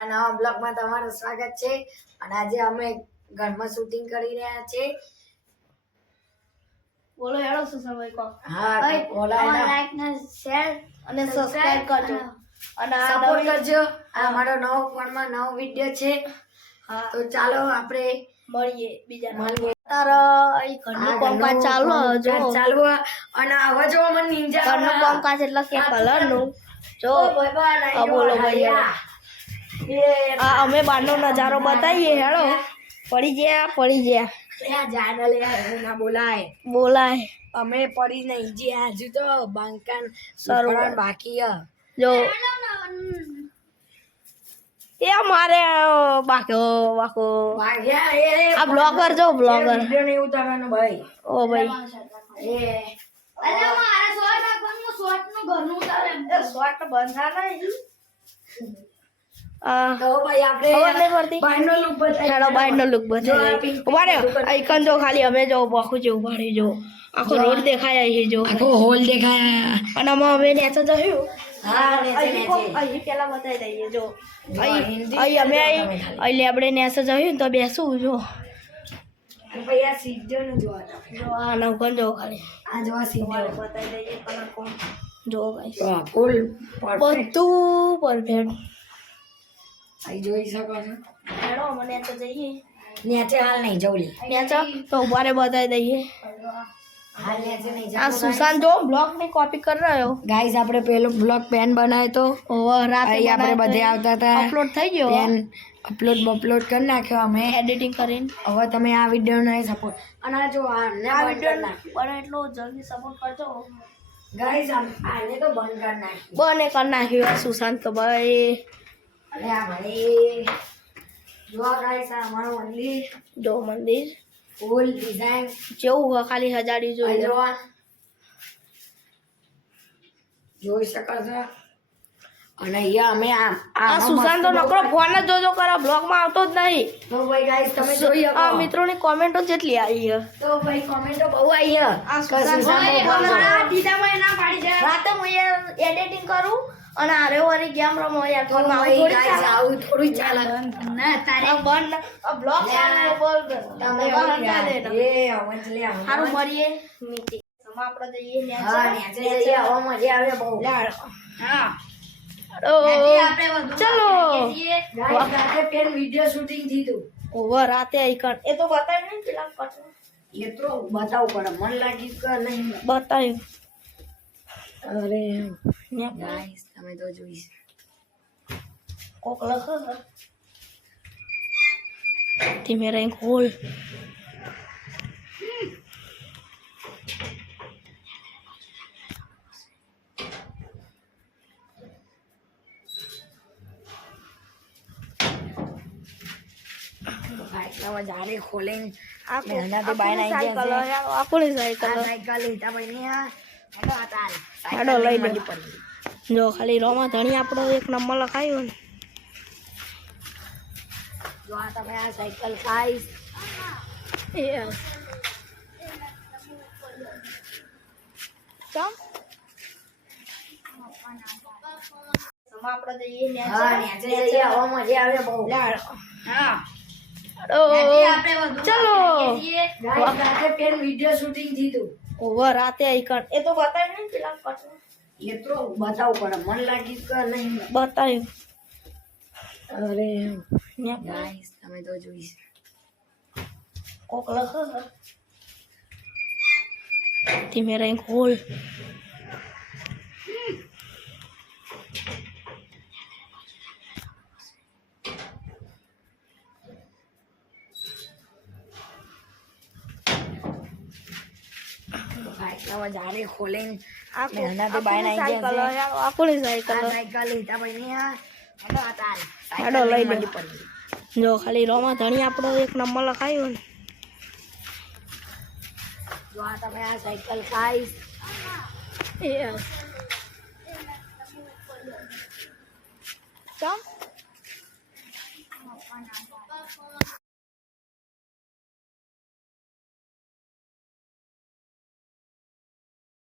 નવા બ્લોગમાં તમારું સ્વાગત છે અને આજે અમે ઘરમાં શૂટિંગ કરી રહ્યા છે. બોલો હેડો સુસમભાઈ કો. હા બોલો લાઈક ને શેર અને સબસ્ક્રાઇબ કરજો અને સપોર્ટ કરજો. આ મારો નવો ફોનમાં નવો વિડિયો છે. હા તો ચાલો આપણે મળીએ બીજા મળીએ. તારા અહીં ઘરનું કામકાજ ચાલુ અને હવે જો મને નિંજા ઘરનું કામકાજ એટલે કે કલરનું જો ભાઈ બોલો ભાઈ આ અમે બહારનો નજારો બતાવીએ હેડો. પડી ગયા જાનલ યાર ના બોલાય અમે પડી નહીં જે આજુ તો બાંકાન સરોવર બાકી જો તે મારે બાકો આ બ્લોગર જો બ્લોગર વિડિયો નહીં ઉતારવાનો ભાઈ. ઓ ભાઈ તો ભાઈ આપણે બહારનો look બતાવીએ. બાયનો લુક બતાવી જો ખાલી અમે જો બાખું જેવું ભાડી જો આખો રોડ દેખાય છે જો આખો હોલ દેખાય. અને અમે નેચે જયું હા અહીં પેલા બતાવી દઈએ જો અહીં અમે અહીં આપણે નેચે જયું તો બેસું જો ભાઈ આ સીધો નું જોવા જો આ નવકન જો ખાલી આ જોવા સીધો બતાવી દઈએ કલર કોણ જો ગાઈસ ફૂલ બધું પરફેક્ટ અહીં જોઈ શકો છો. હેડો મને તો જઈએ નેચે હાલ નહીં જવલી નેચે તો ઉભારે બતાવી દઈએ હાલ નેચે નહીં આ સુશાંત જો બ્લોગ ની કોપી કરી રહ્યો ગાઈસ આપણે પેલો બ્લોગ પેન બનાવ્યો તો રાતે અહીં આપણે બધે આવતા હતા. અપલોડ થઈ ગયો પેન અપલોડ કરી નાખ્યો અમે એડિટિંગ કરીને હવે તમે આ વિડિયો ને સપોર્ટ અને આ જો આ વિડિયો બને એટલો જલ્દી સપોર્ટ કરજો ગાઈસ આને તો બંધ કરી નાખ્યું બને કરી નાખ્યું સુશાંત તો ભાઈ અને આ ભાઈ જો ગાઈસ આ અમારું મંદિર જો મંદિર ફૂલ ડિઝાઇન જેવું ખાલી હજારી જોઈ લો જોઈ શકો છો. અને અહીંયા અમે આ સુશાંત તો નકરો ફોન જ જોજો કરો બ્લોગ માં આવતો જ નહીં. તો ભાઈ ગાઈસ તમે જોઈ શકો આ મિત્રોની કોમેન્ટો જેટલી આવી છે તો ભાઈ કોમેન્ટો બહુ આવી છે. આ સુશાંત દીદામાં ના પાડી જાય રાતે હું એડિટિંગ કરું અને આરે વારી ગેમ રમો યાર ફોન માં આવું થોડું ચાલે ના તારે બંધ આ બ્લોગ ચાલુ બોલ તમે હટા દે એ અવંજ લે સારું મળીએ નીચે સમા આપણે જઈએ ને હા નીચે જઈએ આવો મજા આવે બહુ. હા ચલો ગાઈસ રાતે પેન વિડિયો શૂટિંગ થીધું ઓવર રાતે આઈકન એ તો બતાય નહીં પેલા કટ એ તો બતાવવું પડે મન લાગી કે નહીં બતાયું અરે ગાઈસ તમે તો જોઈશ કોક લખો ધીમે રહીને ખોલ જારે ખોલીને આ એનાથી બહાર આવી ગયા છે. આ કોની સાયકલ સાયકલ લીધા ભાઈ ની આ હેડો લઈ લો જો ખાલી રોમા ધણી આપણો એક નંબર લખાયો ને જો આ તમે આ સાયકલ ખાઈશ એ ચમ આપણે જઈએ ને હા નીચે જઈએ આવો મજા આવે બહુ. હા ચલો ગાઈસ રાતે પેન વિડિયો શૂટિંગ થીધું ઓવર રાતે આઈકન એ તો બતાય નહીં પેલા કટ એ તો બતાવવું પડે મન લાગી કે નહીં બતાયું અરે ગાઈસ તમે તો જોઈશ કોક લખો ધીમે રહીને ખોલ જારે ખોલીને આ એનાથી બહાર આવી ગયા છે. આ કોની સાયકલ સાયકલ લીધા ભાઈ ની આ હેડો લઈ લો જો ખાલી રોમા ધણી આપણો એક નંબર લખાયો ને જો આ તમે આ સાયકલ ખાઈશ એ ચમ